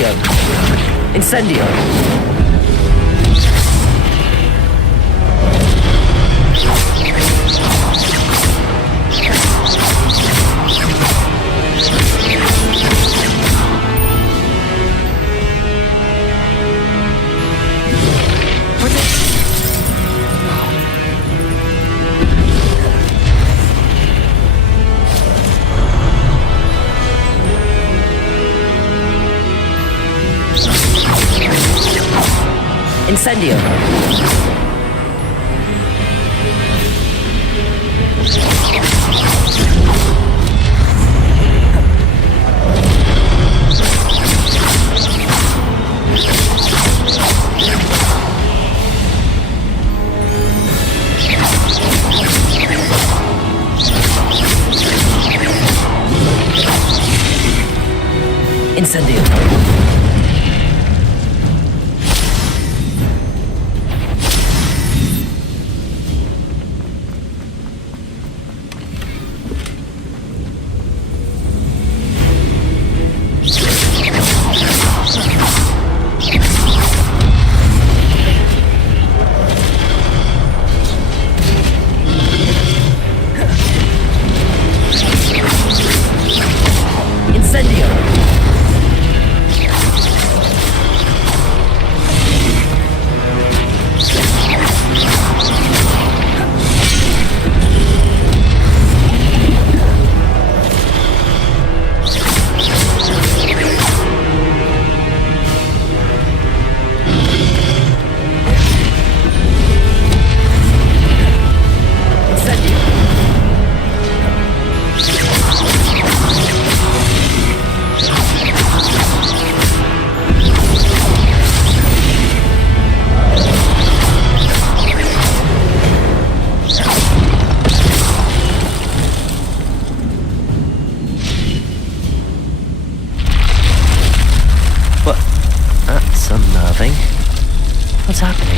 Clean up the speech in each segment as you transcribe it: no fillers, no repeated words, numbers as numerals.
Incendio! Incendio! Incendio! Incendio! What's happening?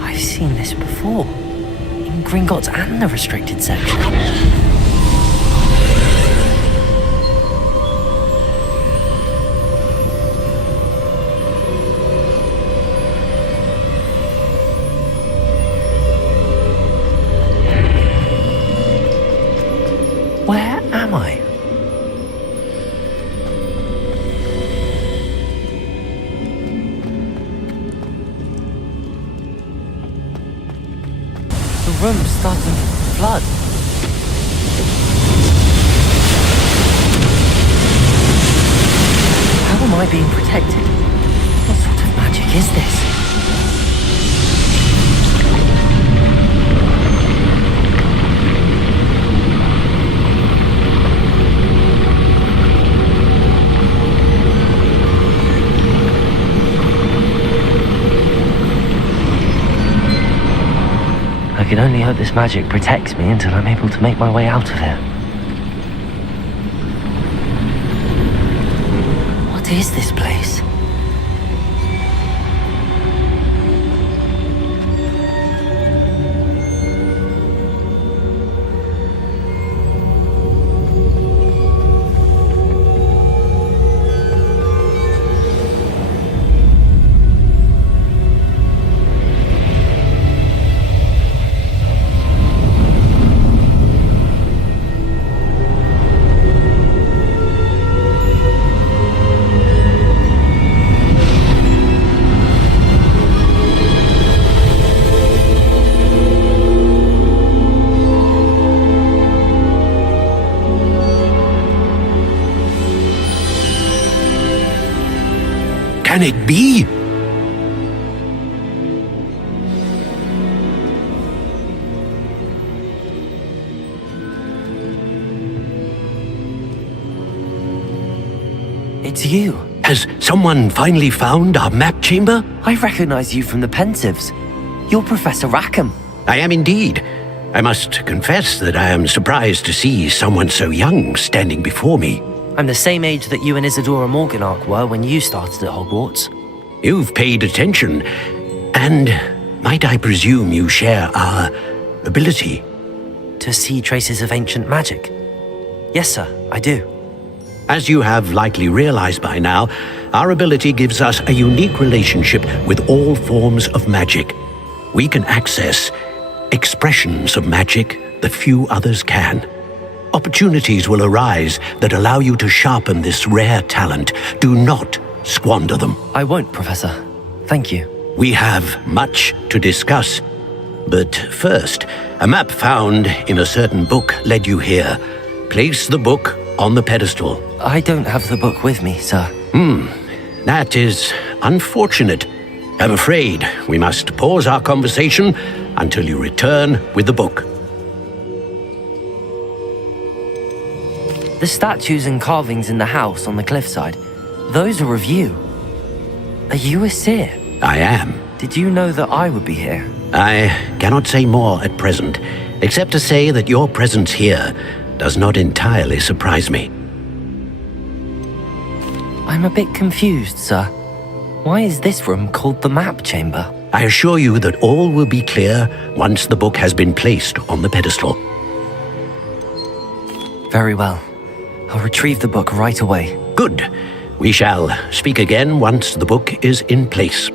I've seen this before, in Gringotts and the restricted section. Where am I? The room's starting to flood. How am I being protected? What sort of magic is this? I can only hope this magic protects me until I'm able to make my way out of here. What is this place? Can it be? it's you. Has someone finally found our map chamber? I recognize you from the Pensives. You're Professor Rackham. I am indeed. I must confess that I am surprised to see someone so young standing before me. I'm the same age that you and Isadora Morganach were when you started at Hogwarts. You've paid attention, and might I presume you share our ability? To see traces of ancient magic? Yes, sir, I do. As you have likely realized by now, our ability gives us a unique relationship with all forms of magic. We can access expressions of magic that few others can. Opportunities will arise that allow you to sharpen this rare talent. Do not squander them. I won't, Professor. Thank you. We have much to discuss. But first, a map found in a certain book led you here. Place the book on the pedestal. I don't have the book with me, sir. That is unfortunate. I'm afraid we must pause our conversation until you return with the book. The statues and carvings in the house on the cliffside, those are of you. Are you a seer? I am. Did you know that I would be here? I cannot say more at present, except to say that your presence here does not entirely surprise me. I'm a bit confused, sir. Why is this room called the map chamber? I assure you that all will be clear once the book has been placed on the pedestal. Very well. I'll retrieve the book right away. Good. We shall speak again once the book is in place.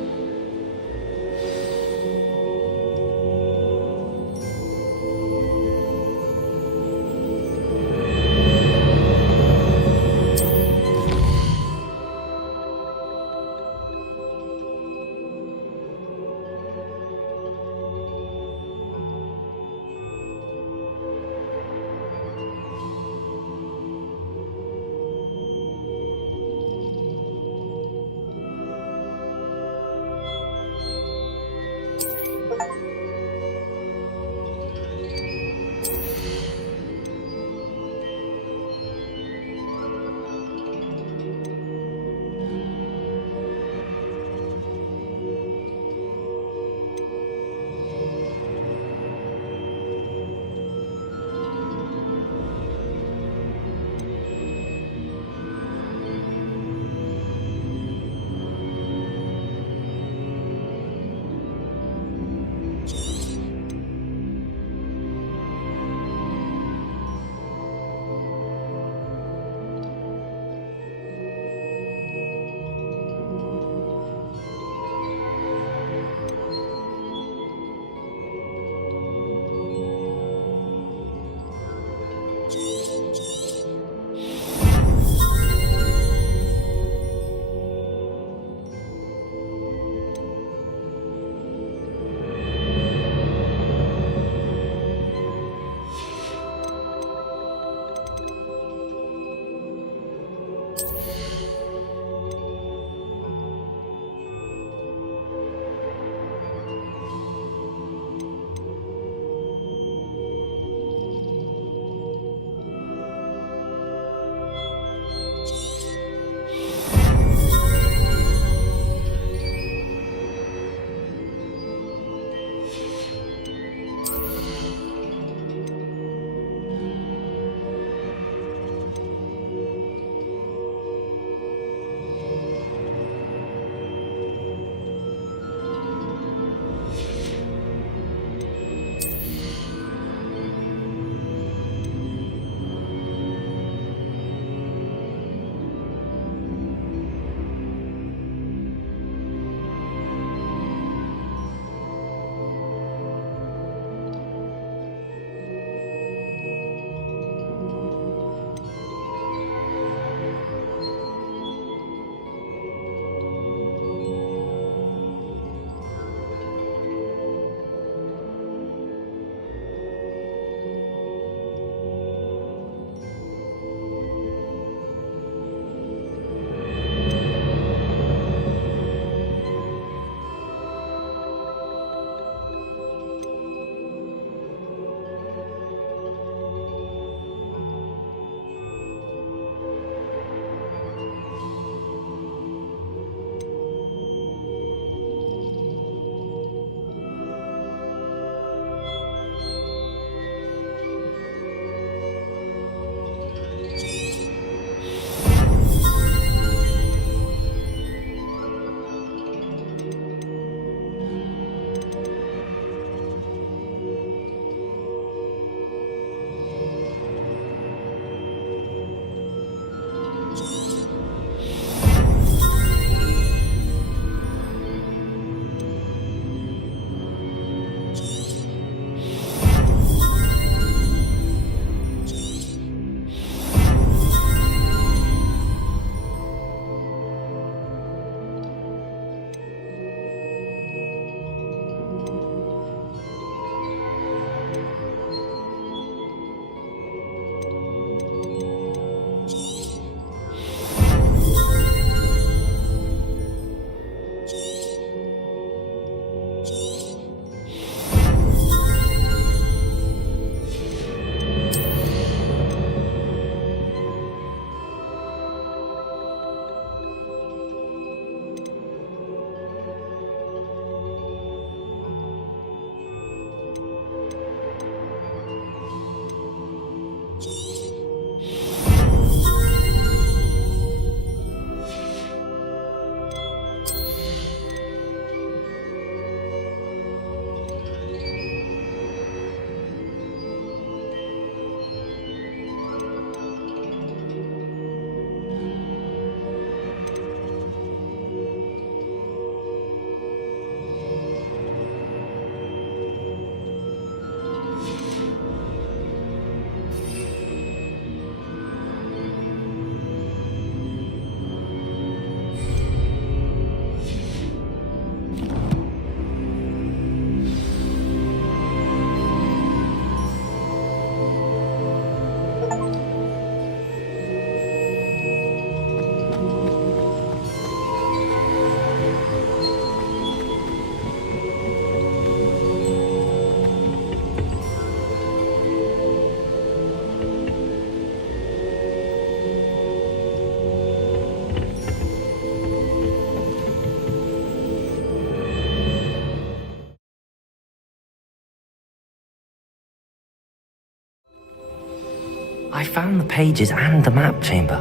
I found the pages and the map chamber.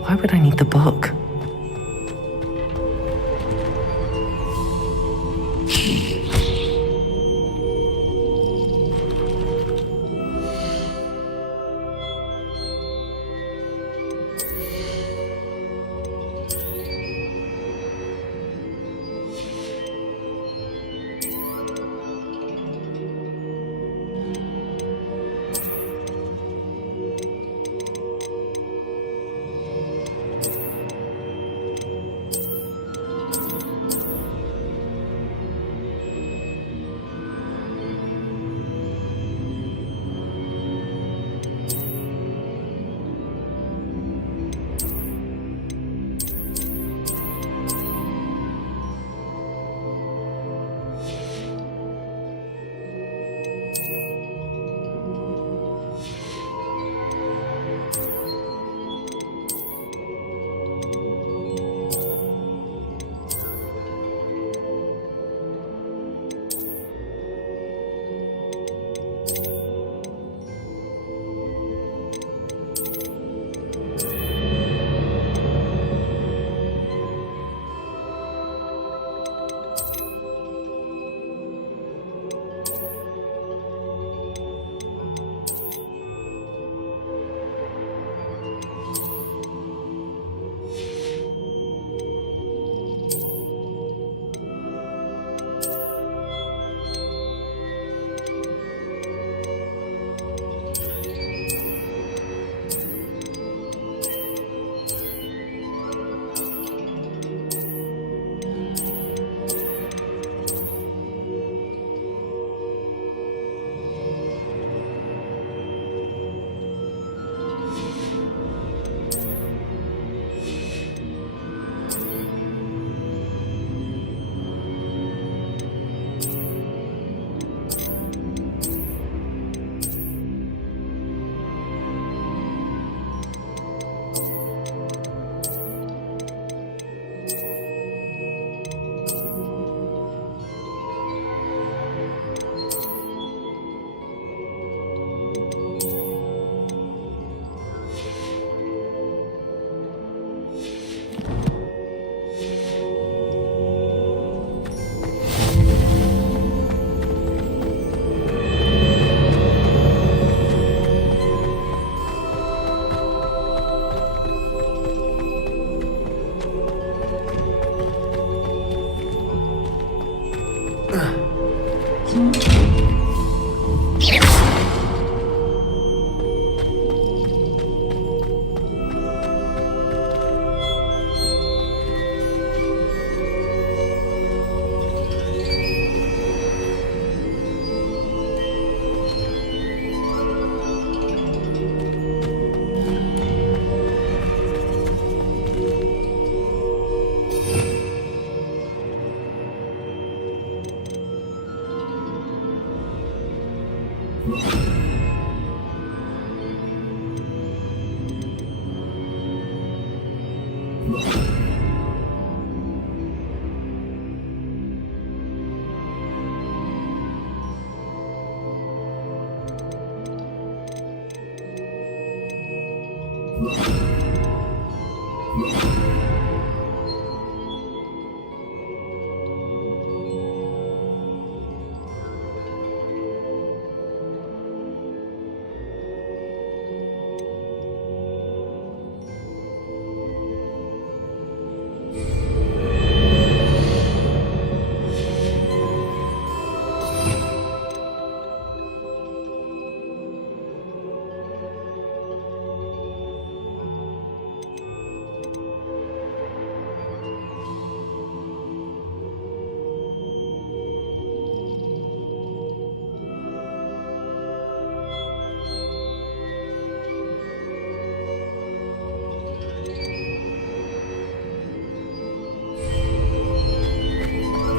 Why would I need the book?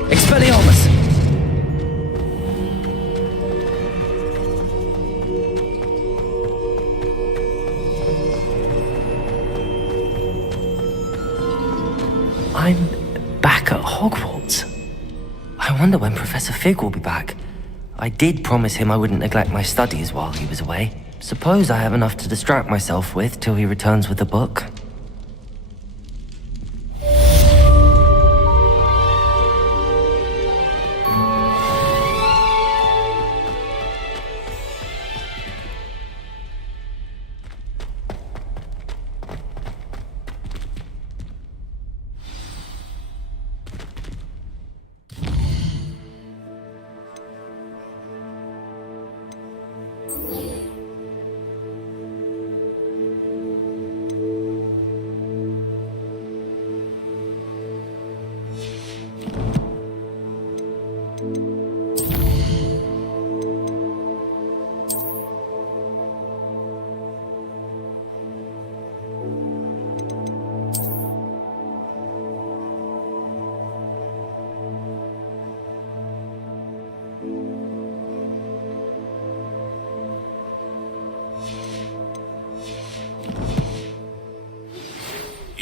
Expelliarmus! I'm back at Hogwarts. I wonder when Professor Fig will be back. I did promise him I wouldn't neglect my studies while he was away. Suppose I have enough to distract myself with till he returns with the book.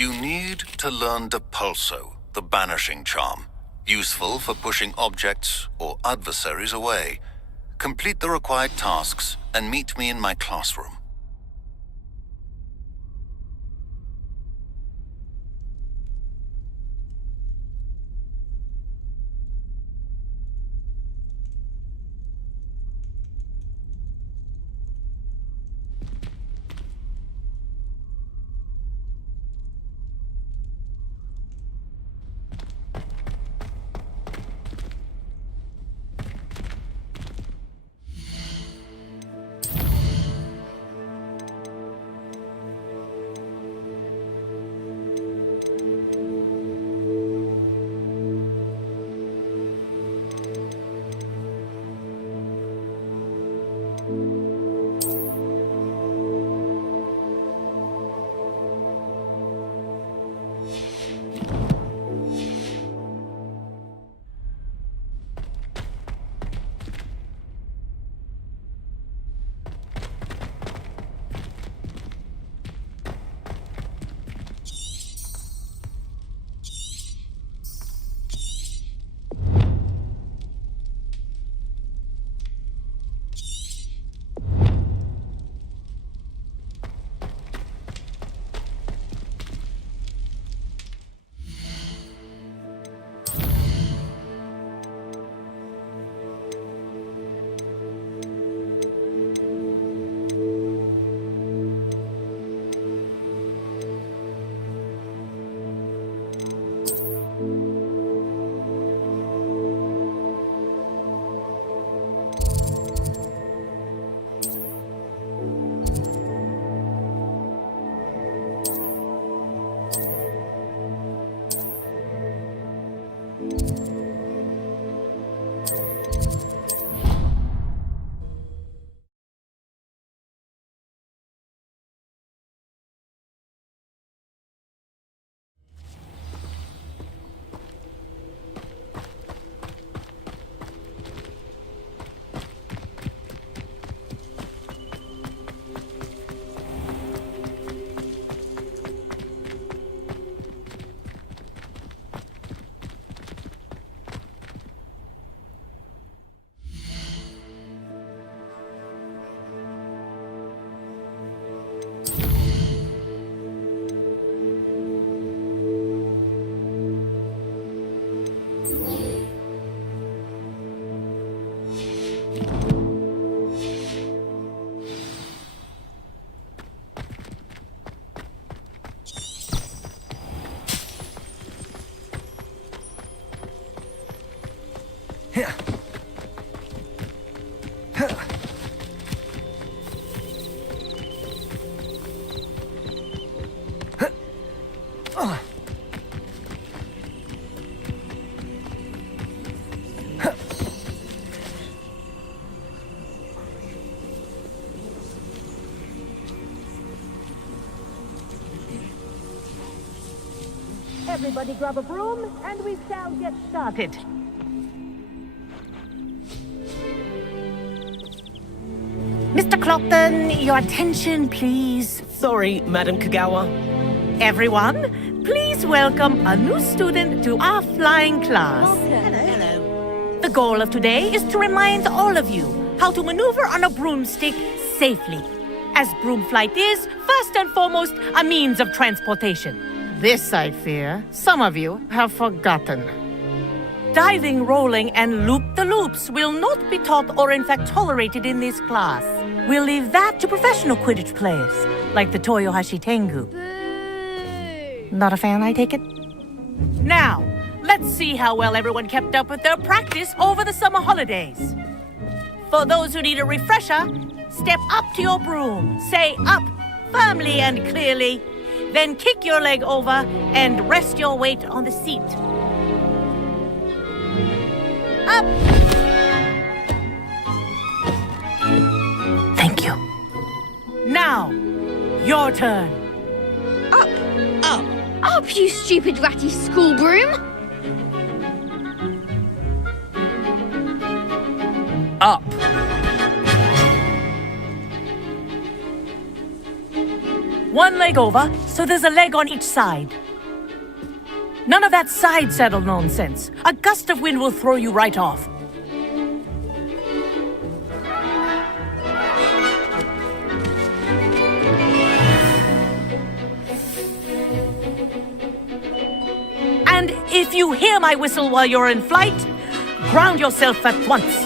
You need to learn Depulso, the banishing charm, useful for pushing objects or adversaries away. Complete the required tasks and meet me in my classroom. Everybody grab a broom, and we shall get started. Mr. Clopton, your attention, please. Sorry, Madam Kagawa. Everyone, please welcome a new student to our flying class. Hello. The goal of today is to remind all of you how to maneuver on a broomstick safely. as broom flight is, first and foremost, a means of transportation. This, I fear, some of you have forgotten. Diving, rolling, and loop-the-loops will not be taught or in fact tolerated in this class. We'll leave that to professional Quidditch players, like the Toyohashi Tengu. Not a fan, I take it? Now, let's see how well everyone kept up with their practice over the summer holidays. For those who need a refresher, step up to your broom, say up firmly and clearly, then kick your leg over and rest your weight on the seat. Up! Thank you. Now, your turn. Up, you stupid ratty school broom! Up. One leg over, so there's a leg on each side. None of that side saddle nonsense. A gust of wind will throw you right off. And if you hear my whistle while you're in flight, ground yourself at once.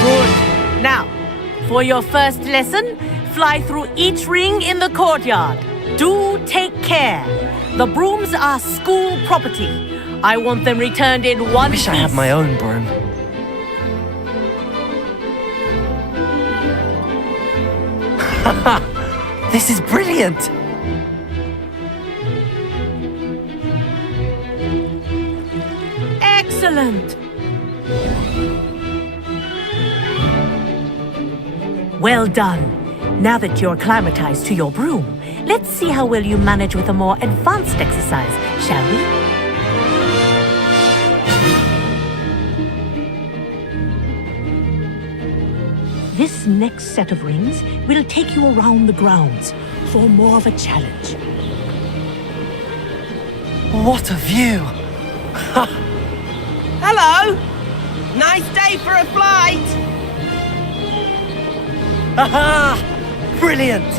Good. Now, for your first lesson, fly through each ring in the courtyard. Do take care. The brooms are school property. I want them returned in one piece. Wish I had my own broom. This is brilliant! Excellent! Well done. Now that you're acclimatized to your broom, let's see how well you manage with a more advanced exercise, shall we? This next set of rings will take you around the grounds for more of a challenge. What a view! Hello! Nice day for a flight! Aha! Brilliant!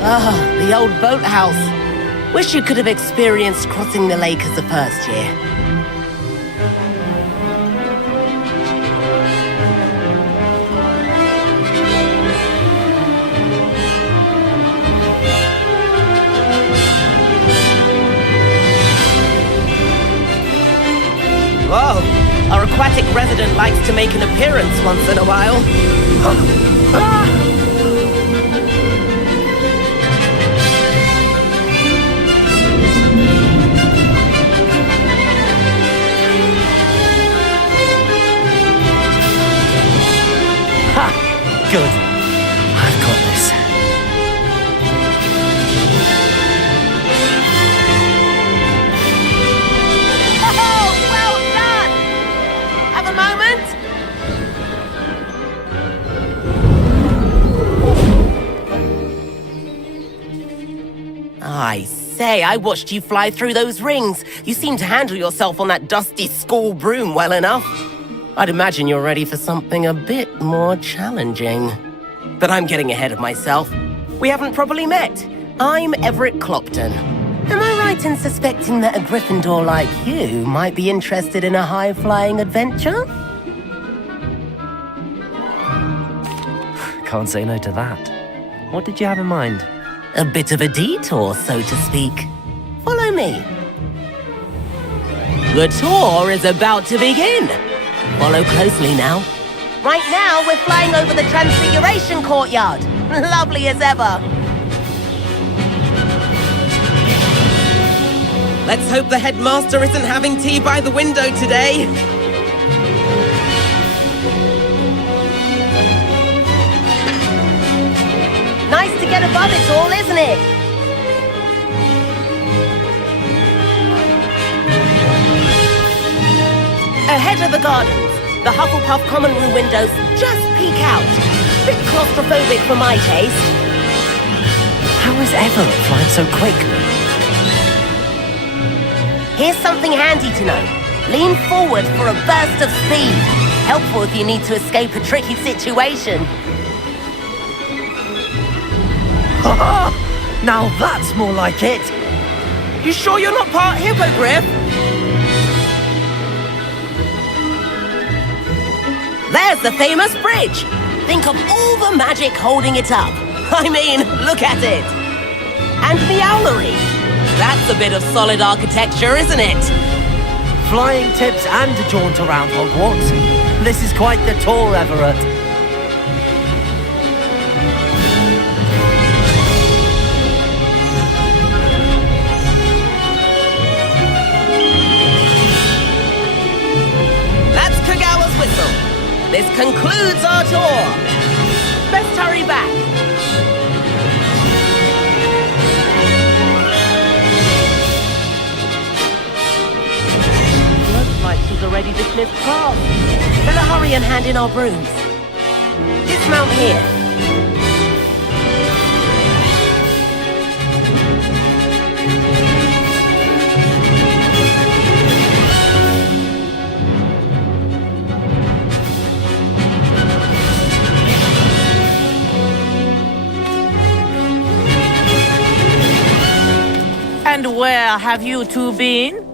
The old boathouse. Wish you could have experienced crossing the lake as a first year. Whoa! Our aquatic resident likes to make an appearance once in a while. Good. I've got this. Oh, well done! Have a moment? I say, I watched you fly through those rings. You seem to handle yourself on that dusty school broom well enough. I'd imagine you're ready for something a bit more challenging. But I'm getting ahead of myself. We haven't properly met. I'm Everett Clopton. Am I right in suspecting that a Gryffindor like you might be interested in a high-flying adventure? Can't say no to that. What did you have in mind? A bit of a detour, so to speak. Follow me. The tour is about to begin. Follow closely now. Right now, we're flying over the Transfiguration Courtyard. Lovely as ever. Let's hope the headmaster isn't having tea by the window today. Nice to get above it all, isn't it? Ahead of the gardens, the Hufflepuff common room windows just peek out. Bit claustrophobic for my taste. How is Everett flying so quickly? Here's something handy to know. Lean forward for a burst of speed. Helpful if you need to escape a tricky situation. Now that's more like it. You sure you're not part hippogriff? There's the famous bridge. Think of all the magic holding it up. I mean, look at it. And the owlery. That's a bit of solid architecture, isn't it? Flying tips and a jaunt around Hogwarts. This is quite the tour, Everett. That's Kagawa's whistle. This concludes our tour. Best hurry back. Looks like she's already dismissed class. Better hurry and hand in our brooms. Dismount here. And where have you two been?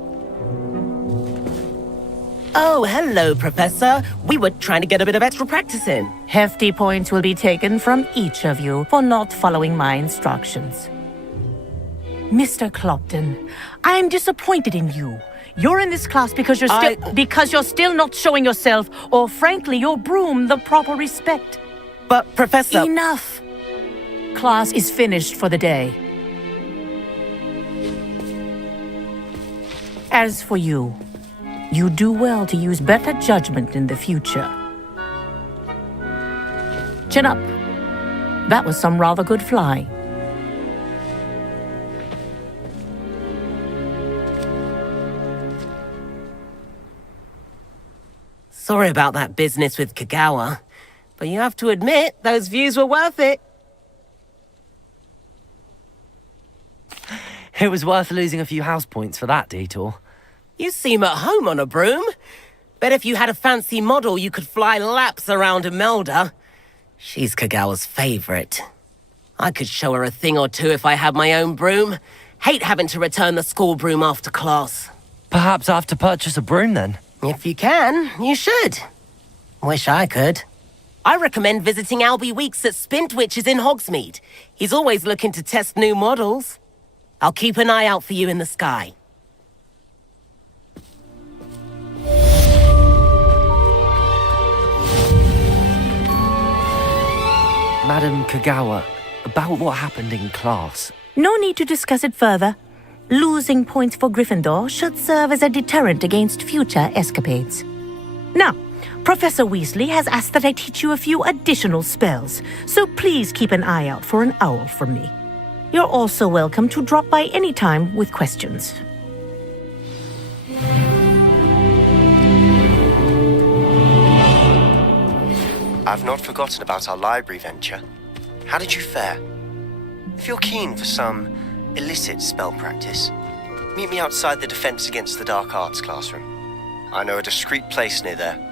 Oh, hello, Professor. We were trying to get a bit of extra practice in. Hefty points will be taken from each of you for not following my instructions. Mr. Clopton, I am disappointed in you. You're in this class because you're still not showing yourself, or frankly, your broom the proper respect. But, Professor... Enough! Class is finished for the day. As for you, you do well to use better judgment in the future. Chin up. That was some rather good flying. Sorry about that business with Kagawa, but you have to admit, those views were worth it. It was worth losing a few house points for that detour. You seem at home on a broom. Bet if you had a fancy model, you could fly laps around Imelda. She's Kagawa's favorite. I could show her a thing or two if I had my own broom. Hate having to return the school broom after class. Perhaps I have to purchase a broom then. If you can, you should. Wish I could. I recommend visiting Albie Weeks at Spintwitches in Hogsmeade. He's always looking to test new models. I'll keep an eye out for you in the sky. Madam Kagawa, about what happened in class. No need to discuss it further. Losing points for Gryffindor should serve as a deterrent against future escapades. Now, Professor Weasley has asked that I teach you a few additional spells, so please keep an eye out for an owl from me. You're also welcome to drop by any time with questions. I've not forgotten about our library venture. How did you fare? If you're keen for some illicit spell practice, meet me outside the Defense Against the Dark Arts classroom. I know a discreet place near there.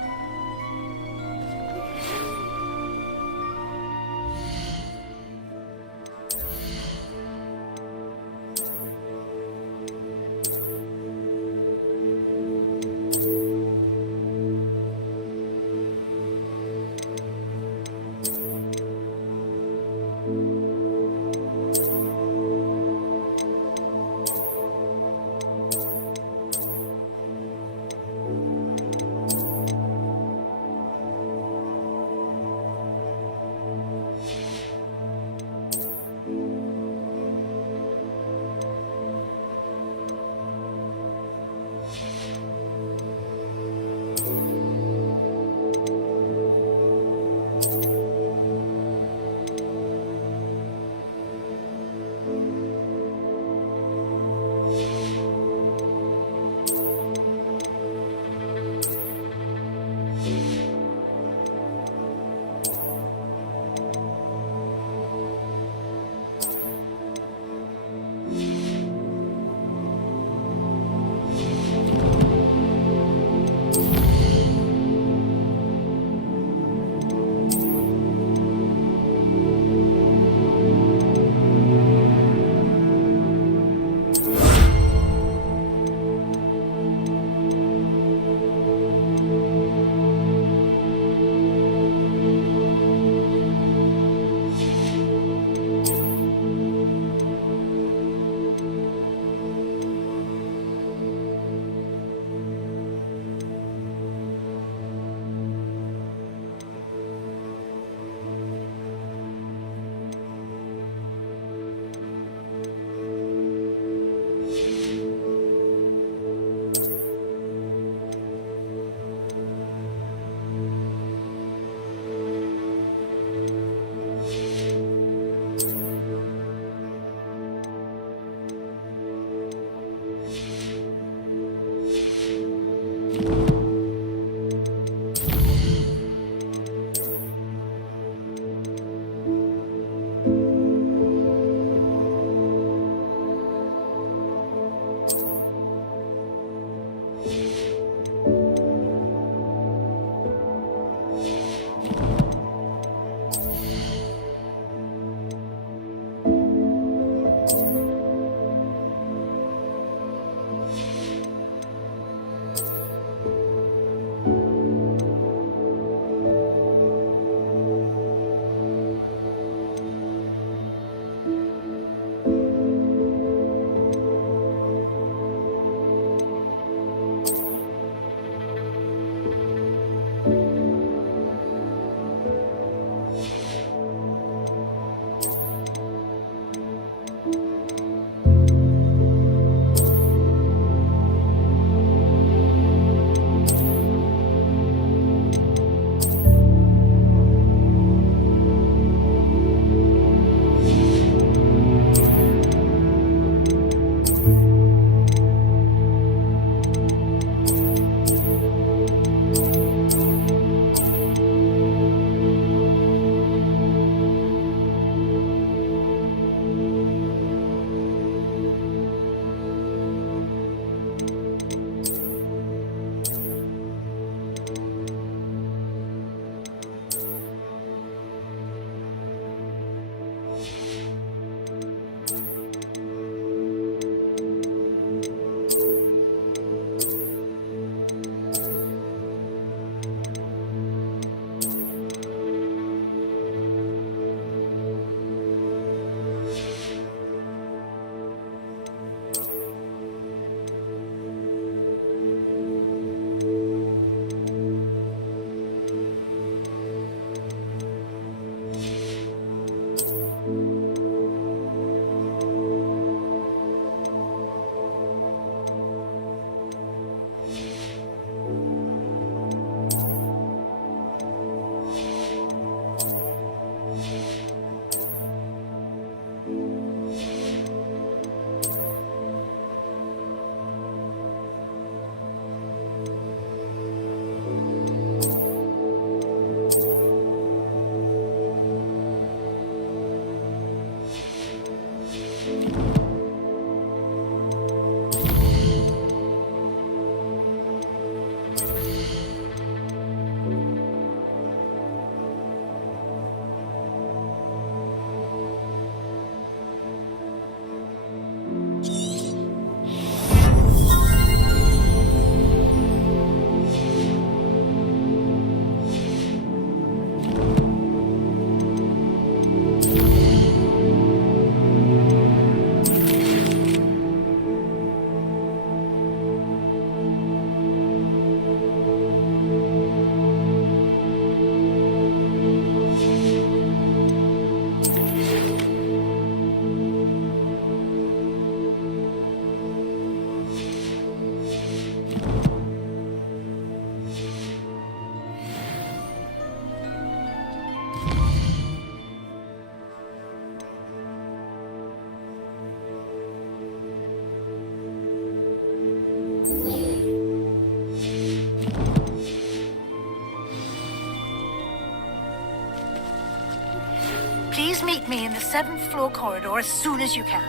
Meet me in the 7th floor corridor as soon as you can.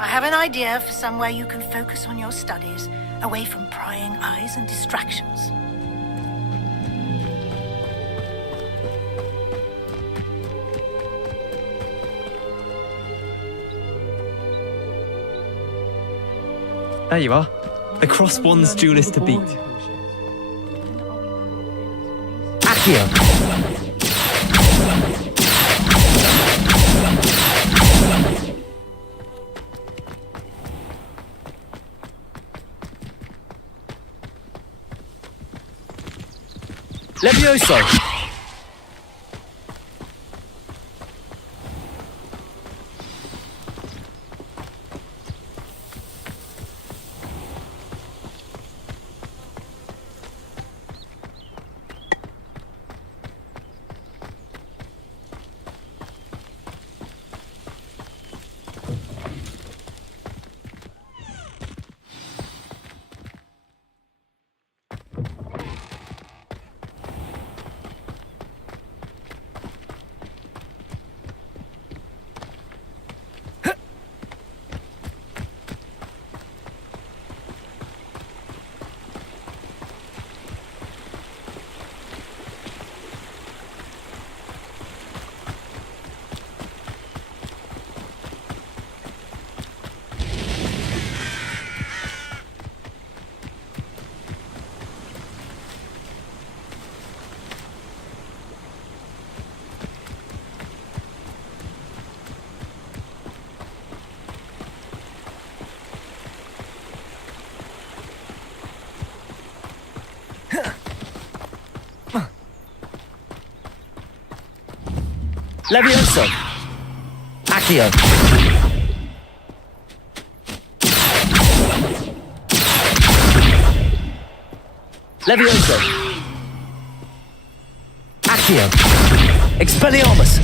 I have an idea for somewhere you can focus on your studies, away from prying eyes and distractions. There you are. The Cross Wands duelist to beat. Accio! Levioso! Levioso! Accio! Levioso! Accio! Expelliarmus!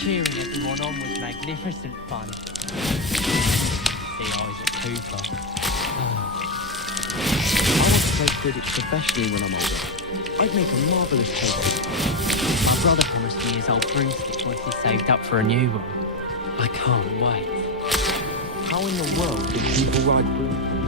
Cheering everyone on was magnificent fun. See Isaac Cooper. I want to play Quidditch professionally when I'm older. I'd make a marvellous coach. My brother promised me his old broomstick once he saved up for a new one. I can't wait. How in the world do people ride brooms?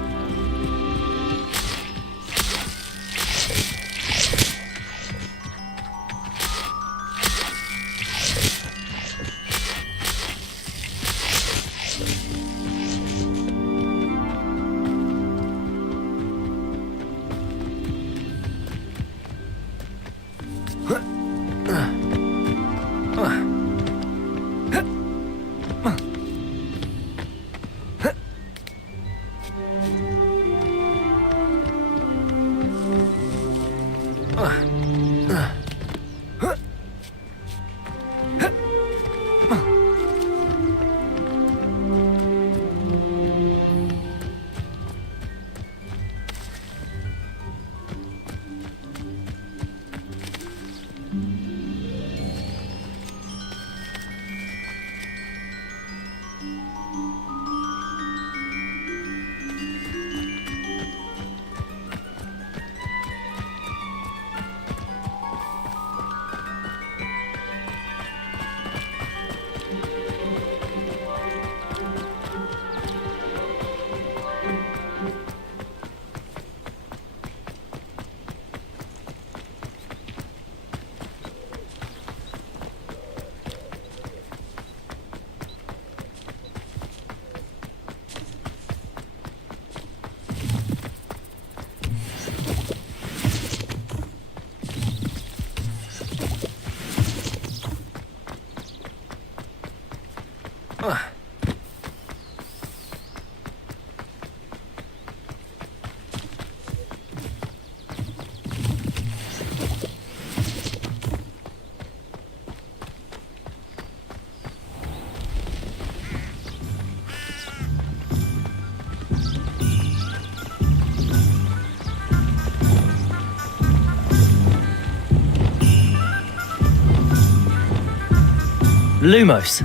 Lumos.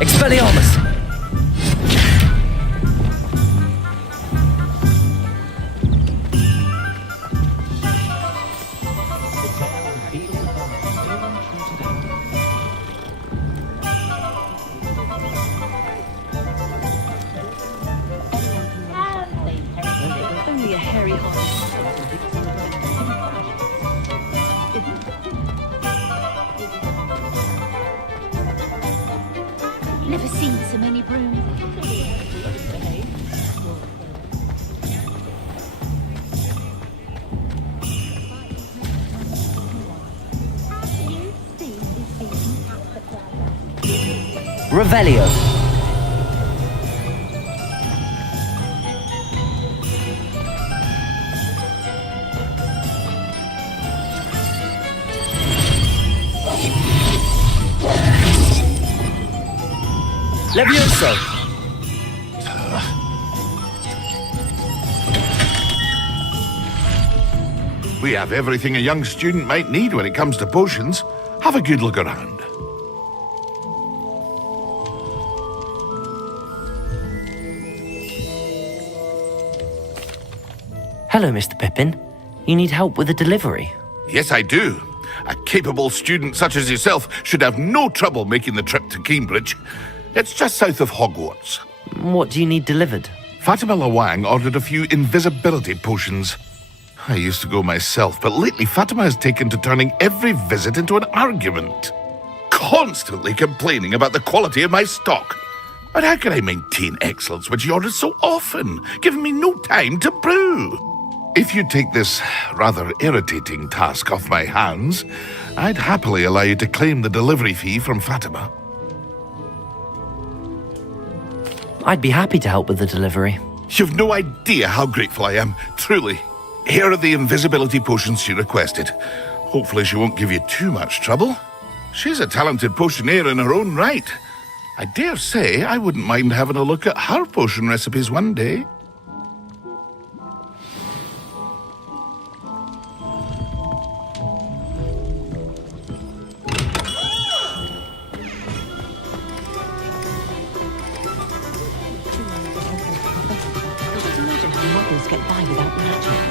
Expelliarmus. Only a hairy horse. Never seen so many brooms. Revelio. Levioso. We have everything a young student might need when it comes to potions. Have a good look around. Hello, Mr. Pippin. You need help with a delivery? Yes, I do. A capable student such as yourself should have no trouble making the trip to Cambridge. It's just south of Hogwarts. What do you need delivered? Fatima Lawang ordered a few invisibility potions. I used to go myself, but lately Fatima has taken to turning every visit into an argument. Constantly complaining about the quality of my stock. But how can I maintain excellence when she orders so often, giving me no time to brew? If you take this rather irritating task off my hands, I'd happily allow you to claim the delivery fee from Fatima. I'd be happy to help with the delivery. You've no idea how grateful I am, truly. Here are the invisibility potions she requested. Hopefully she won't give you too much trouble. She's a talented potioneer in her own right. I dare say I wouldn't mind having a look at her potion recipes one day. Imagine how muggles get by without magic.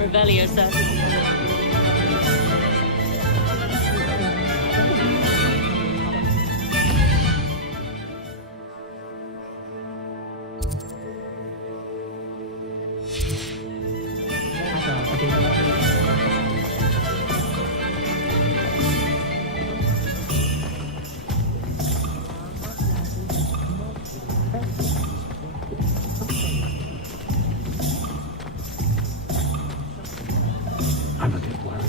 Revelio, sir. I'm a bit worried.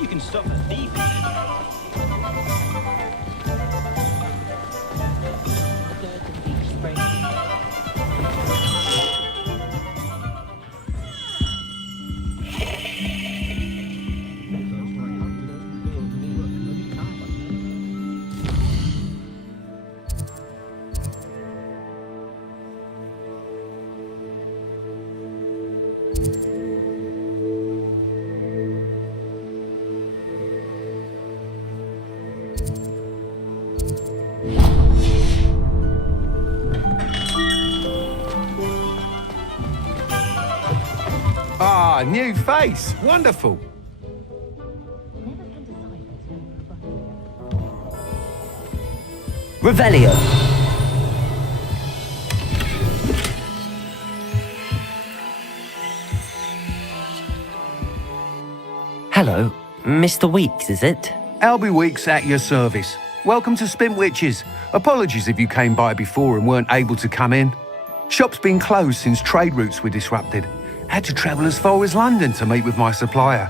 You can stop a thief. Ah, new face. Wonderful. Revelio. Hello, Mr. Weeks, is it? Albie Weeks at your service. Welcome to Spin Witches. Apologies if you came by before and weren't able to come in. Shop's been closed since trade routes were disrupted. Had to travel as far as London to meet with my supplier.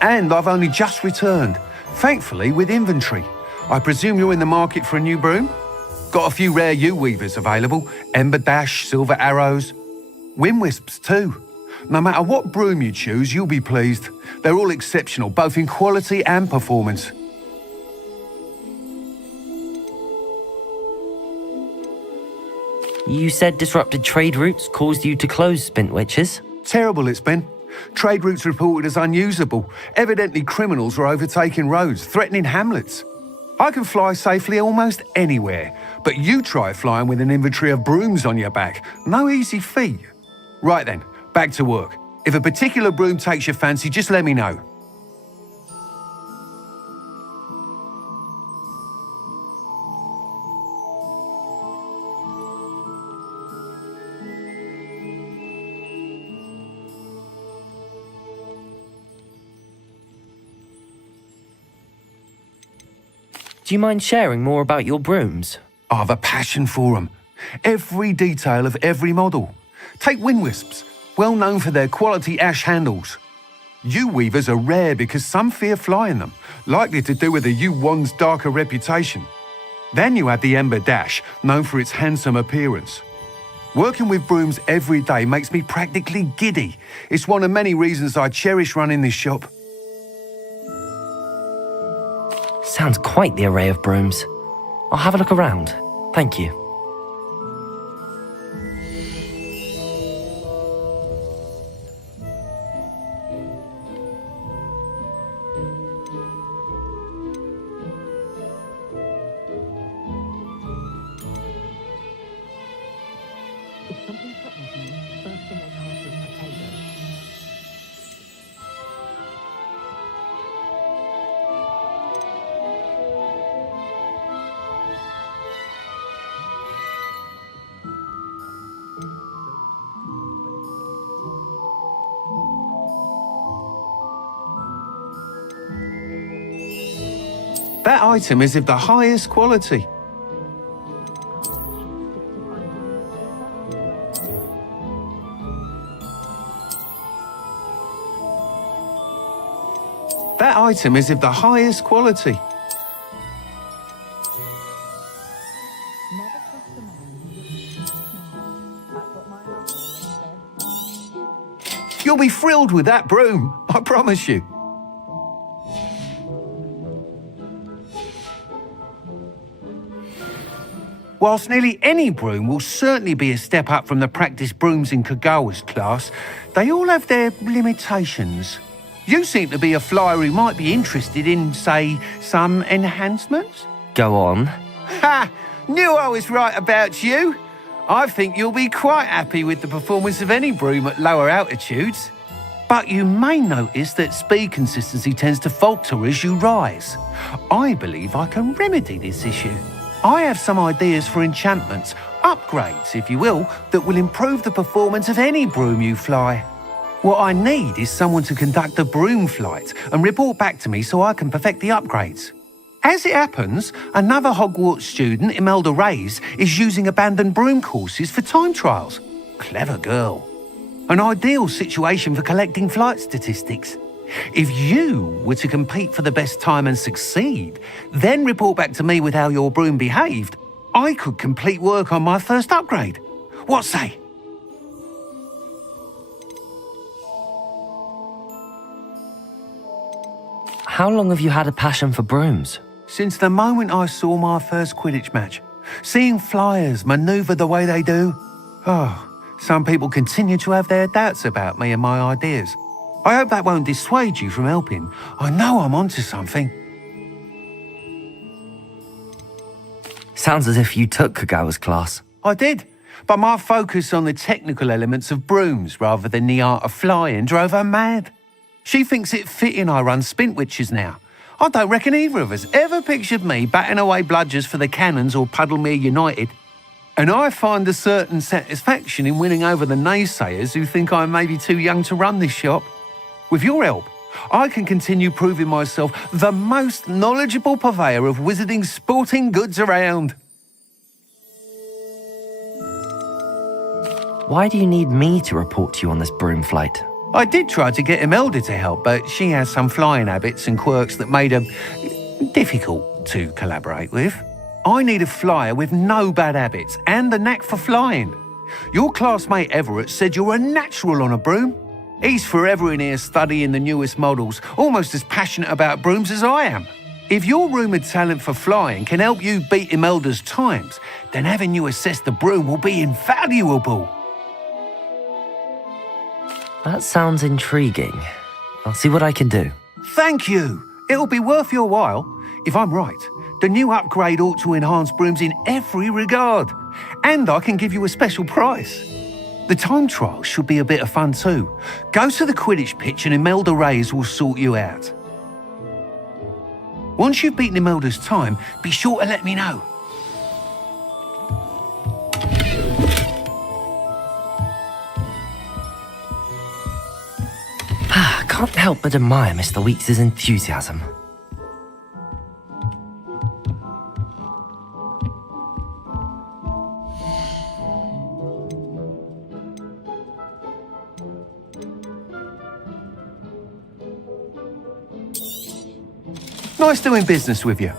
And I've only just returned, thankfully with inventory. I presume you're in the market for a new broom? Got a few rare U-weavers available. Ember Dash, Silver Arrows. Wind Wisps too. No matter what broom you choose, you'll be pleased. They're all exceptional, both in quality and performance. You said disrupted trade routes caused you to close Spintwitches? Terrible it's been. Trade routes reported as unusable. Evidently criminals are overtaking roads, threatening hamlets. I can fly safely almost anywhere, but you try flying with an inventory of brooms on your back. No easy feat. Right then, back to work. If a particular broom takes your fancy, just let me know. Do you mind sharing more about your brooms? I've a passion for them. Every detail of every model. Take Wind Wisps, well known for their quality ash handles. U-weavers are rare because some fear flying them, likely to do with the U-wand's darker reputation. Then you have the Ember Dash, known for its handsome appearance. Working with brooms every day makes me practically giddy. It's one of many reasons I cherish running this shop. Sounds quite the array of brooms. I'll have a look around. Thank you. That item is of the highest quality. That item is of the highest quality. You'll be thrilled with that broom, I promise you. Whilst nearly any broom will certainly be a step up from the practice brooms in Kagawa's class, they all have their limitations. You seem to be a flyer who might be interested in, say, some enhancements? Go on. Ha! Knew I was right about you. I think you'll be quite happy with the performance of any broom at lower altitudes. But you may notice that speed consistency tends to falter as you rise. I believe I can remedy this issue. I have some ideas for enchantments, upgrades, if you will, that will improve the performance of any broom you fly. What I need is someone to conduct a broom flight and report back to me so I can perfect the upgrades. As it happens, another Hogwarts student, Imelda Reyes, is using abandoned broom courses for time trials. Clever girl. An ideal situation for collecting flight statistics. If you were to compete for the best time and succeed, then report back to me with how your broom behaved, I could complete work on my first upgrade. What say? How long have you had a passion for brooms? Since the moment I saw my first Quidditch match. Seeing flyers manoeuvre the way they do. Oh, some people continue to have their doubts about me and my ideas. I hope that won't dissuade you from helping. I know I'm onto something. Sounds as if you took Kagawa's class. I did. But my focus on the technical elements of brooms rather than the art of flying drove her mad. She thinks it fitting I run Spintwitches now. I don't reckon either of us ever pictured me batting away bludgers for the Cannons or Puddlemere United. And I find a certain satisfaction in winning over the naysayers who think I may be too young to run this shop. With your help, I can continue proving myself the most knowledgeable purveyor of wizarding sporting goods around. Why do you need me to report to you on this broom flight? I did try to get Imelda to help, but she has some flying habits and quirks that made her difficult to collaborate with. I need a flyer with no bad habits and the knack for flying. Your classmate Everett said you're a natural on a broom. He's forever in here studying the newest models, almost as passionate about brooms as I am. If your rumoured talent for flying can help you beat Imelda's times, then having you assess the broom will be invaluable. That sounds intriguing. I'll see what I can do. Thank you. It'll be worth your while. If I'm right, the new upgrade ought to enhance brooms in every regard. And I can give you a special price. The time trial should be a bit of fun too. Go to the Quidditch pitch and Imelda Reyes will sort you out. Once you've beaten Imelda's time, be sure to let me know. Can't help but admire Mr. Weeks' enthusiasm. Nice doing business with you.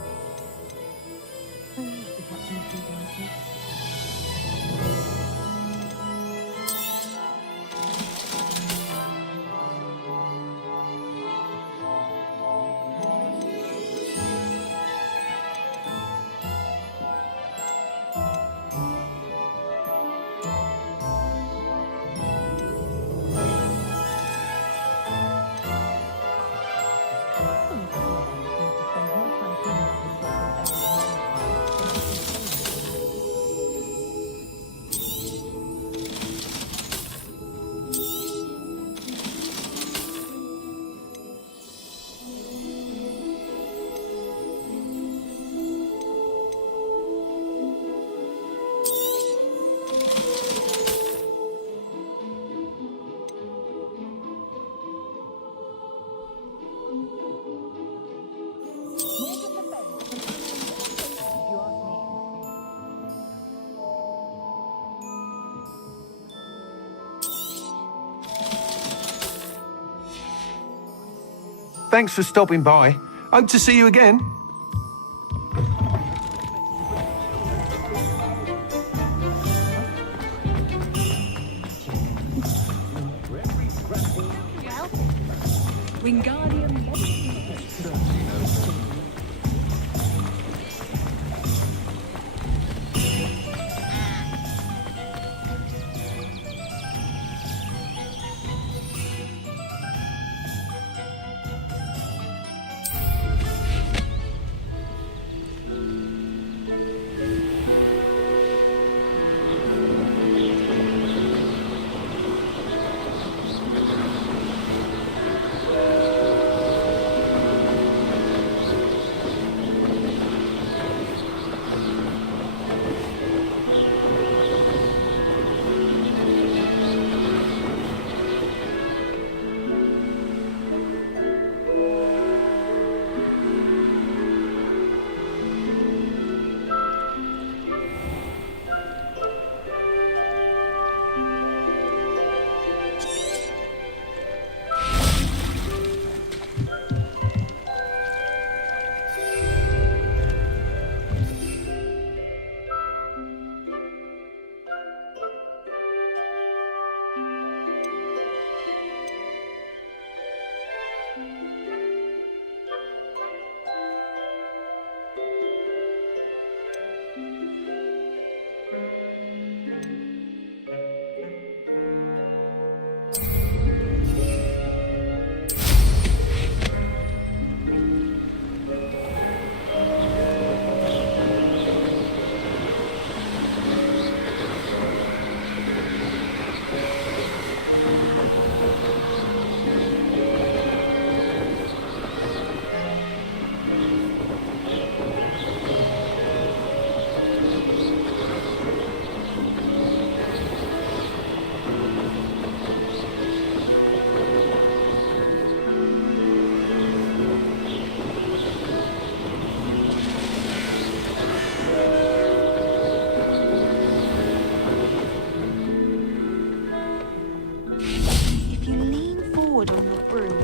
Thanks for stopping by. Hope to see you again.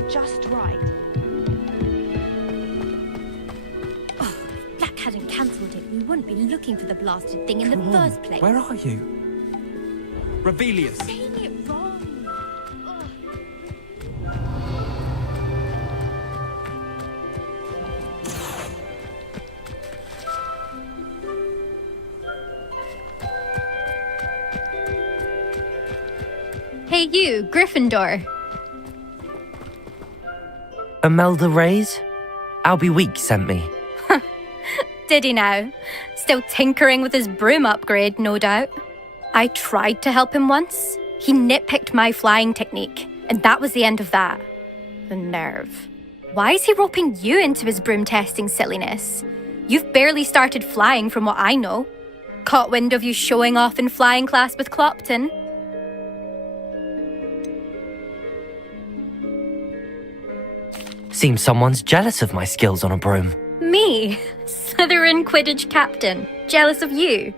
just right. Oh, if Black hadn't cancelled it, we wouldn't be looking for the blasted thing in the first place. Where are you? Rebellious. Saying it wrong. Hey you, Gryffindor. Imelda Reyes? Albie Week sent me. Did he now? Still tinkering with his broom upgrade, no doubt. I tried to help him once. He nitpicked my flying technique, and that was the end of that. The nerve. Why is he roping you into his broom testing silliness? You've barely started flying from what I know. Caught wind of you showing off in flying class with Clopton. Seems someone's jealous of my skills on a broom. Me? Slytherin Quidditch captain. Jealous of you?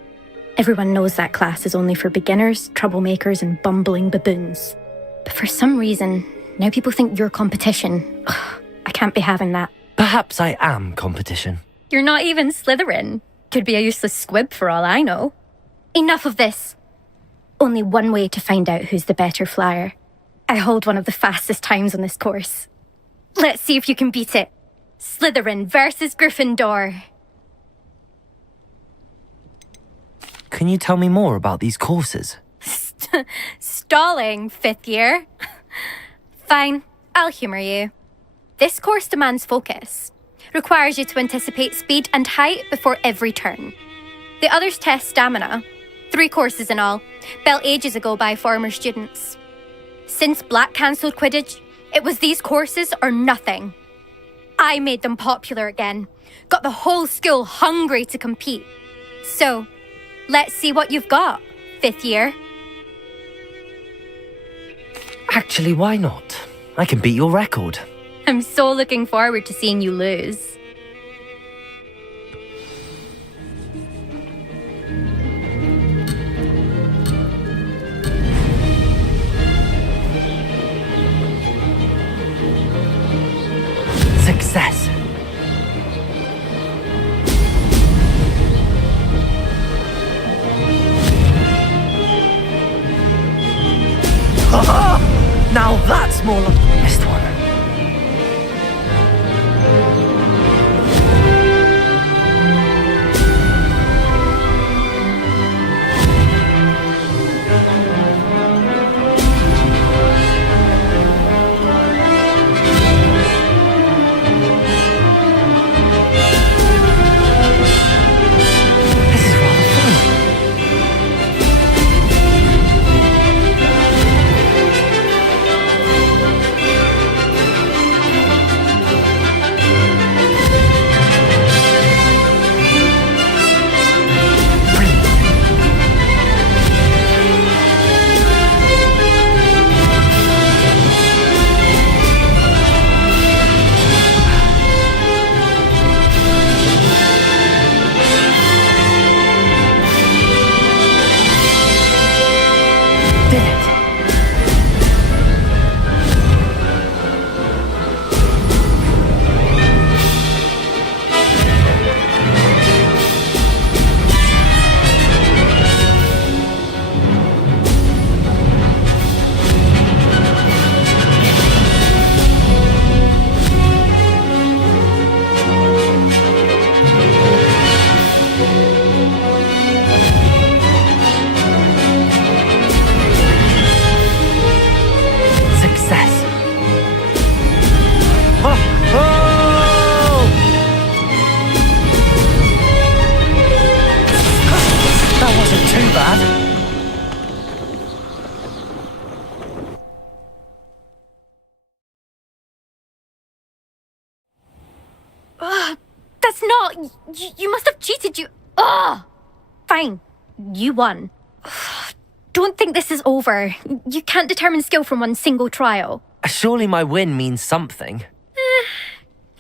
Everyone knows that class is only for beginners, troublemakers, and bumbling baboons. But for some reason, now people think you're competition. Ugh, I can't be having that. Perhaps I am competition. You're not even Slytherin. Could be a useless squib for all I know. Enough of this. Only one way to find out who's the better flyer. I hold one of the fastest times on this course. Let's see if you can beat it. Slytherin versus Gryffindor. Can you tell me more about these courses? Stalling, 5th year. Fine, I'll humour you. This course demands focus. Requires you to anticipate speed and height before every turn. The others test stamina. 3 courses in all, built ages ago by former students. Since Black cancelled Quidditch, it was these courses or nothing. I made them popular again. Got the whole school hungry to compete. So, let's see what you've got, 5th year. Actually, why not? I can beat your record. I'm so looking forward to seeing you lose. Success. Now that's more like... Missed one. That's not... You must have cheated, you... Ugh! Fine. You won. Don't think this is over. You can't determine skill from one single trial. Surely my win means something.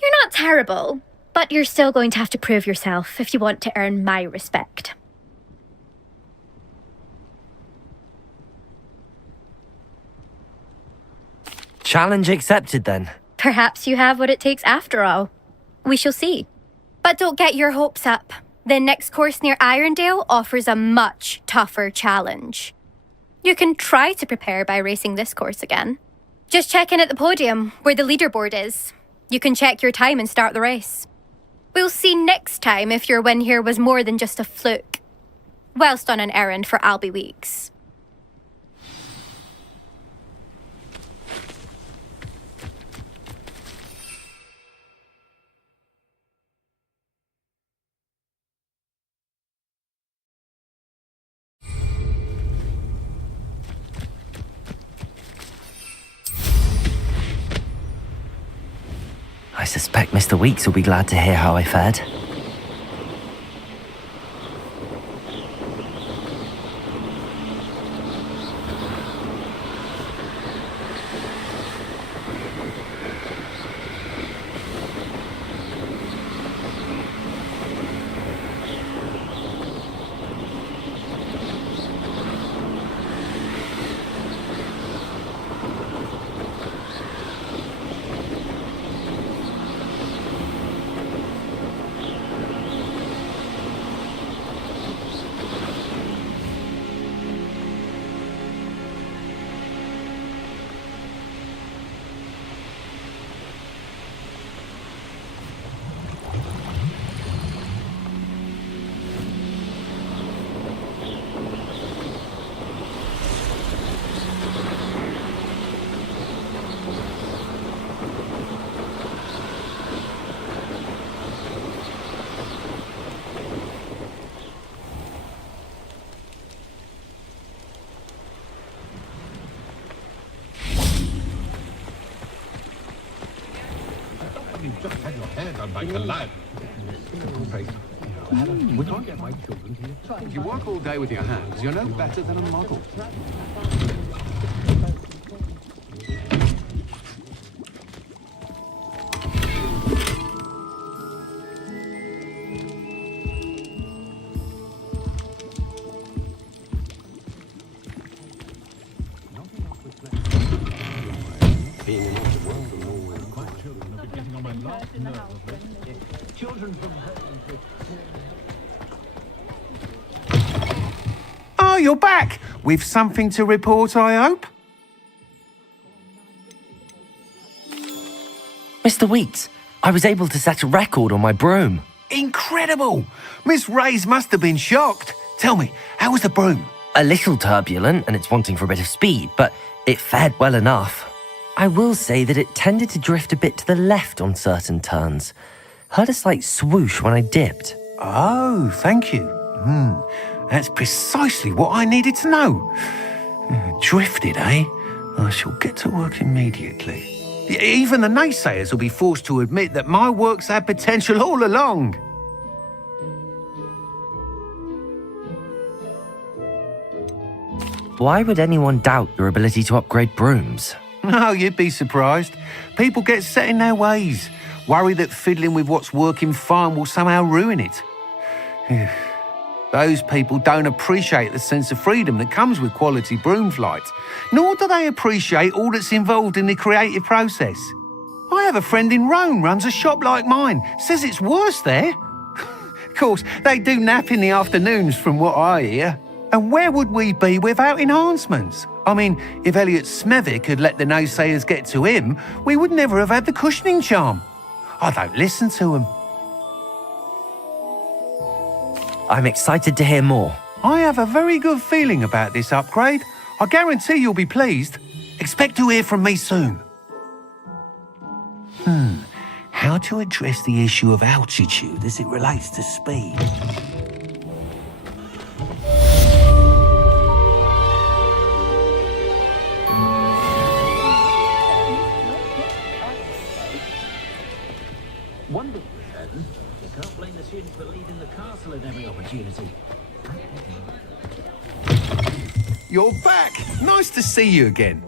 You're not terrible, but you're still going to have to prove yourself if you want to earn my respect. Challenge accepted then. Perhaps you have what it takes after all. We shall see. But don't get your hopes up. The next course near Irondale offers a much tougher challenge. You can try to prepare by racing this course again. Just check in at the podium, where the leaderboard is. You can check your time and start the race. We'll see next time if your win here was more than just a fluke. Whilst on an errand for Albie Weeks. I suspect Mr. Weeks will be glad to hear how I fared. You've just had your hair done by Collab. We can't get my children to you. If you work all day with your hands, you're no better than a model. Being in the world and all my children are getting on my last nerves. Children from home. Oh, you're back! With something to report, I hope? Mr. Weeks, I was able to set a record on my broom. Incredible! Miss Reyes must have been shocked. Tell me, how was the broom? A little turbulent and it's wanting for a bit of speed, but it fared well enough. I will say that it tended to drift a bit to the left on certain turns. Heard a slight swoosh when I dipped. Oh, thank you. That's precisely what I needed to know. Drifted, eh? I shall get to work immediately. Even the naysayers will be forced to admit that my work's had potential all along. Why would anyone doubt your ability to upgrade brooms? No, you'd be surprised. People get set in their ways, worry that fiddling with what's working fine will somehow ruin it. Those people don't appreciate the sense of freedom that comes with quality broom flight, nor do they appreciate all that's involved in the creative process. I have a friend in Rome runs a shop like mine, says it's worse there. Of course, they do nap in the afternoons from what I hear. And where would we be without enhancements? I mean, if Elliot Smethwick had let the naysayers get to him, we would never have had the cushioning charm. I don't listen to them. I'm excited to hear more. I have a very good feeling about this upgrade. I guarantee you'll be pleased. Expect to hear from me soon. How to address the issue of altitude as it relates to speed? Wonderful, then. You can't blame the students for leaving the castle at every opportunity. You're back! Nice to see you again.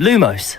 Lumos.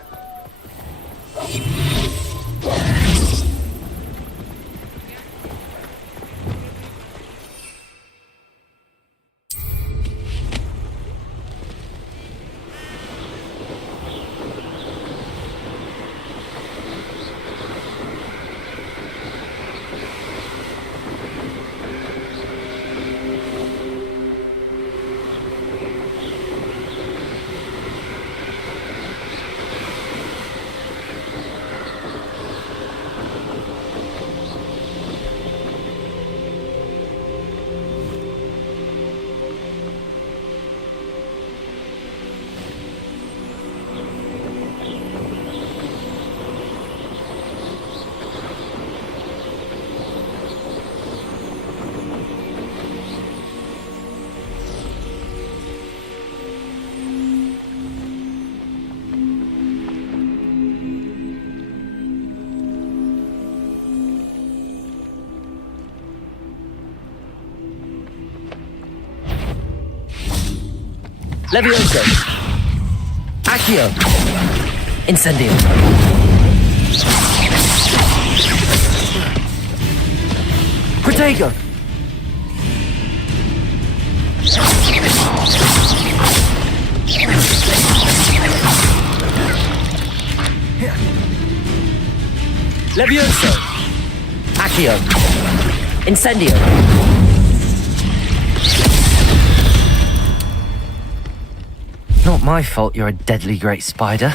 Levioso. Accio. Incendio. Protego. Levioso. Accio. Incendio. Not my fault you're a deadly great spider.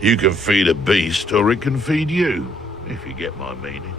You can feed a beast, or it can feed you, if you get my meaning.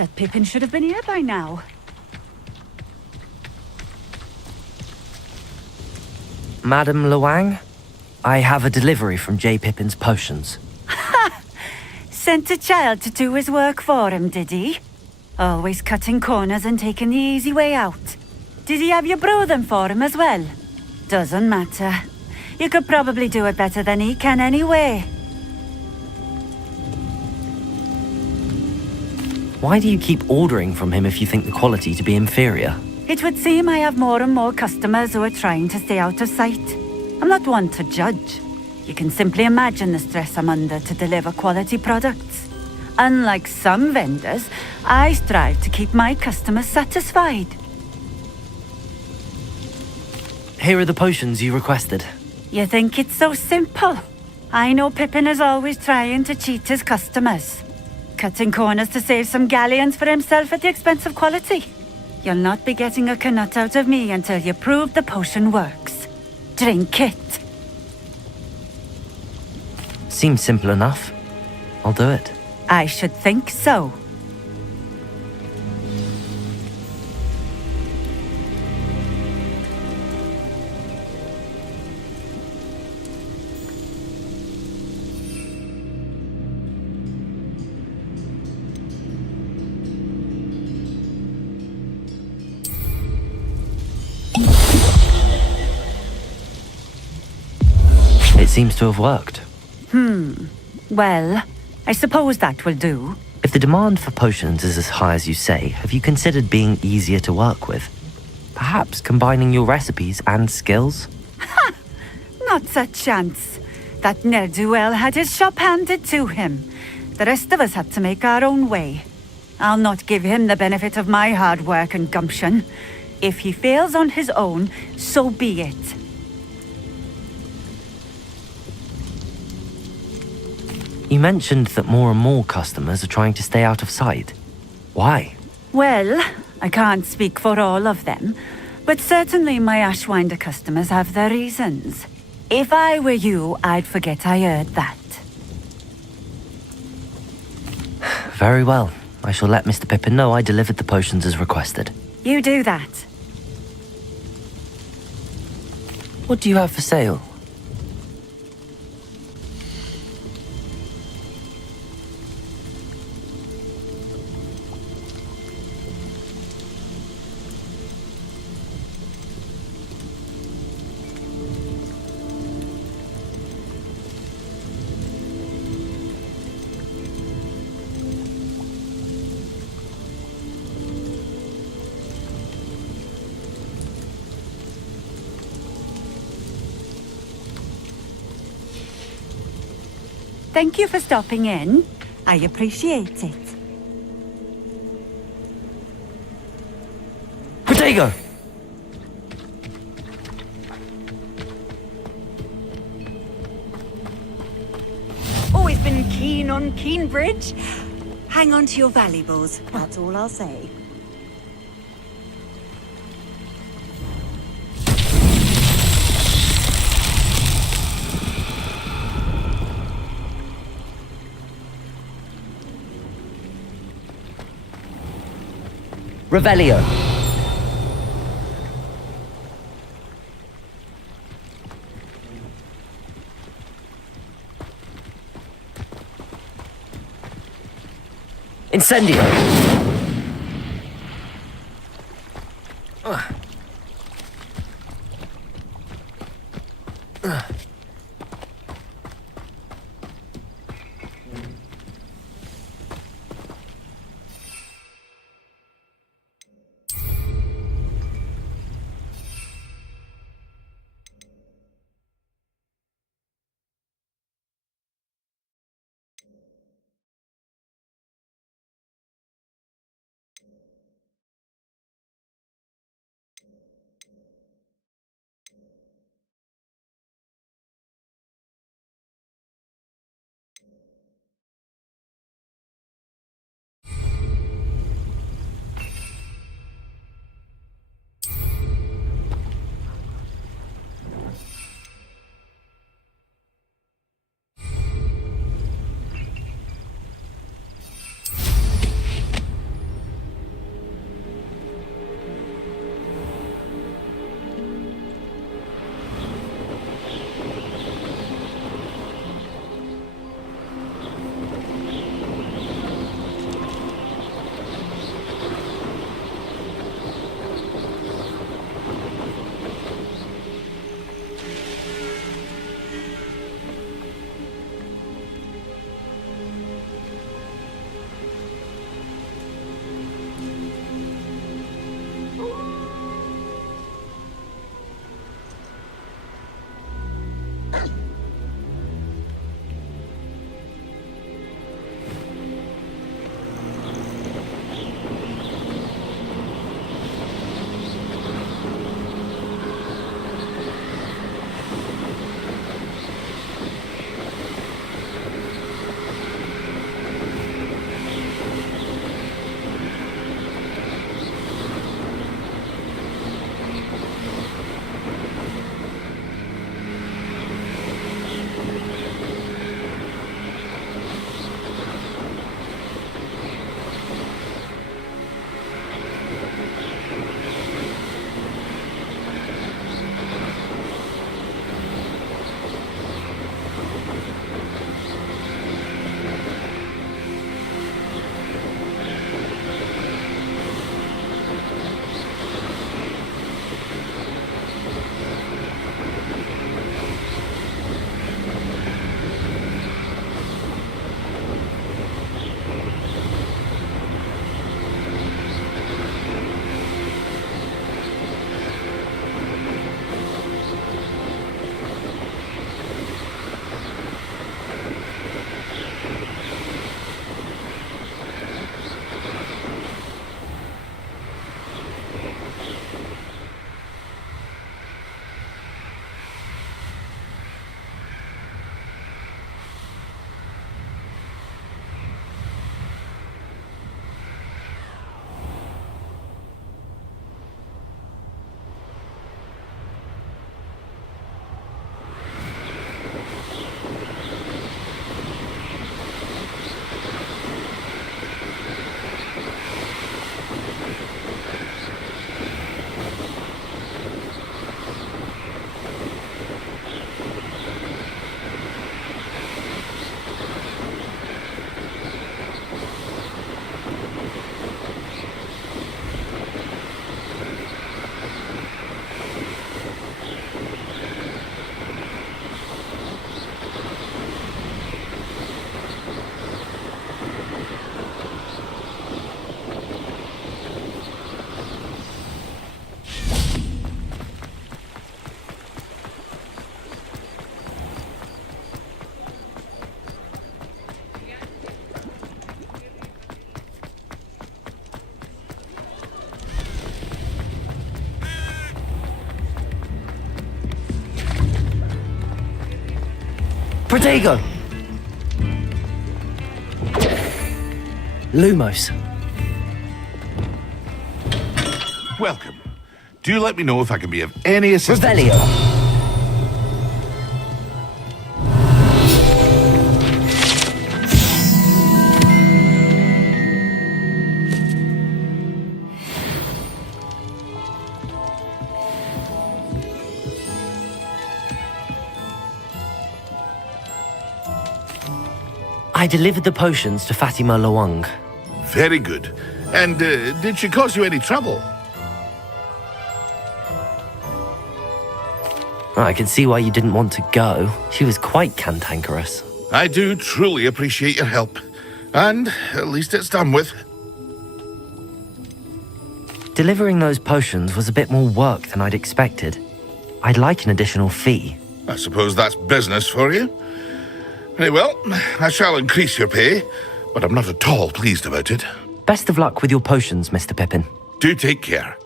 that Pippin should have been here by now. Madam Luang, I have a delivery from J. Pippin's potions. Sent a child to do his work for him, did he? Always cutting corners and taking the easy way out. Did he have you brew them for him as well? Doesn't matter. You could probably do it better than he can anyway. Why do you keep ordering from him if you think the quality to be inferior? It would seem I have more and more customers who are trying to stay out of sight. I'm not one to judge. You can simply imagine the stress I'm under to deliver quality products. Unlike some vendors, I strive to keep my customers satisfied. Here are the potions you requested. You think it's so simple? I know Pippin is always trying to cheat his customers. Cutting corners to save some galleons for himself at the expense of quality. You'll not be getting a canut out of me until you prove the potion works. Drink it. Seems simple enough. I'll do it. I should think so. It seems to have worked. Well, I suppose that will do. If the demand for potions is as high as you say, have you considered being easier to work with? Perhaps combining your recipes and skills? Not a chance. That ne'er-do-well had his shop handed to him. The rest of us had to make our own way. I'll not give him the benefit of my hard work and gumption. If he fails on his own, so be it. You mentioned that more and more customers are trying to stay out of sight. Why? Well, I can't speak for all of them, but certainly my Ashwinder customers have their reasons. If I were you, I'd forget I heard that. Very well. I shall let Mr. Pippin know I delivered the potions as requested. You do that. What do you have for sale? Thank you for stopping in. I appreciate it. Potato! Always been keen on Keenbridge. Hang on to your valuables, that's all I'll say. Revelio. Incendio. Protego! Lumos. Welcome. Do let me know if I can be of any assistance. Revelio. I delivered the potions to Fatima Loang. Very good. And did she cause you any trouble? I can see why you didn't want to go. She was quite cantankerous. I do truly appreciate your help. And at least it's done with. Delivering those potions was a bit more work than I'd expected. I'd like an additional fee. I suppose that's business for you. Very well, I shall increase your pay, but I'm not at all pleased about it. Best of luck with your potions, Mr. Pippin. Do take care.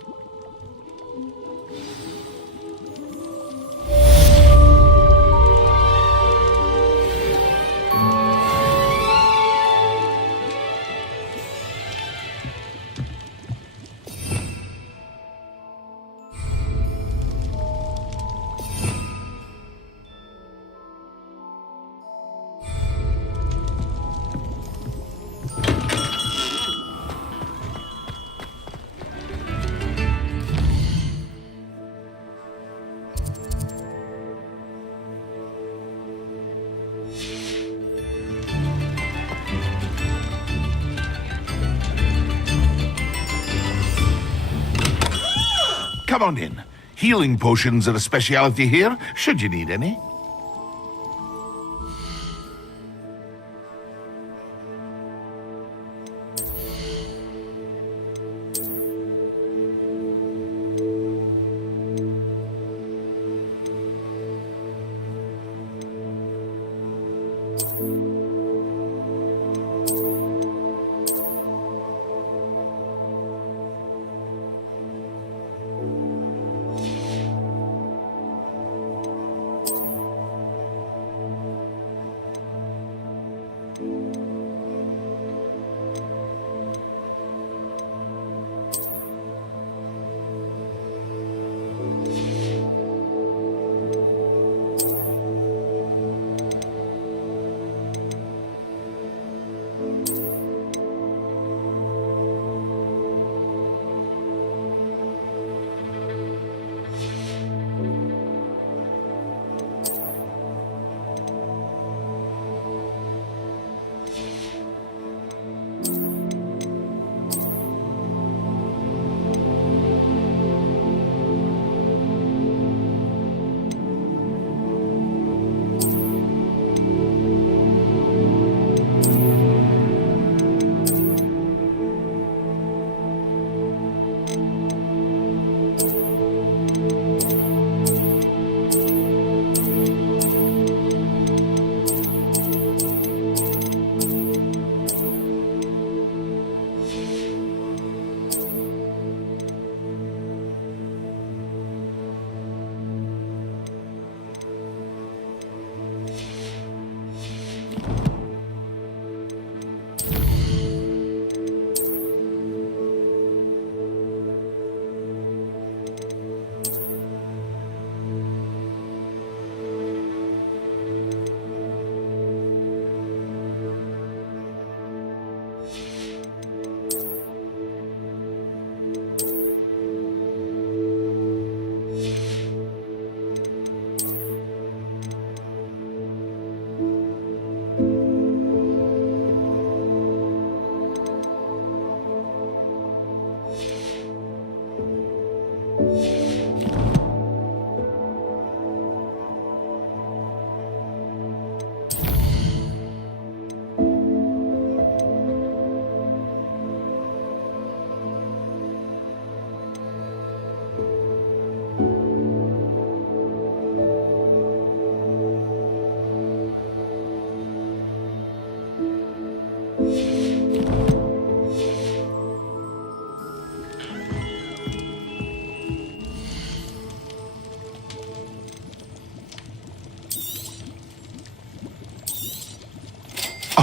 Come on in. Healing potions are a speciality here, should you need any.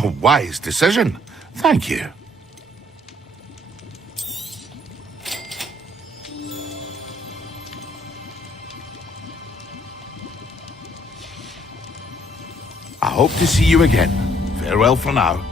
A wise decision. Thank you. I hope to see you again. Farewell for now.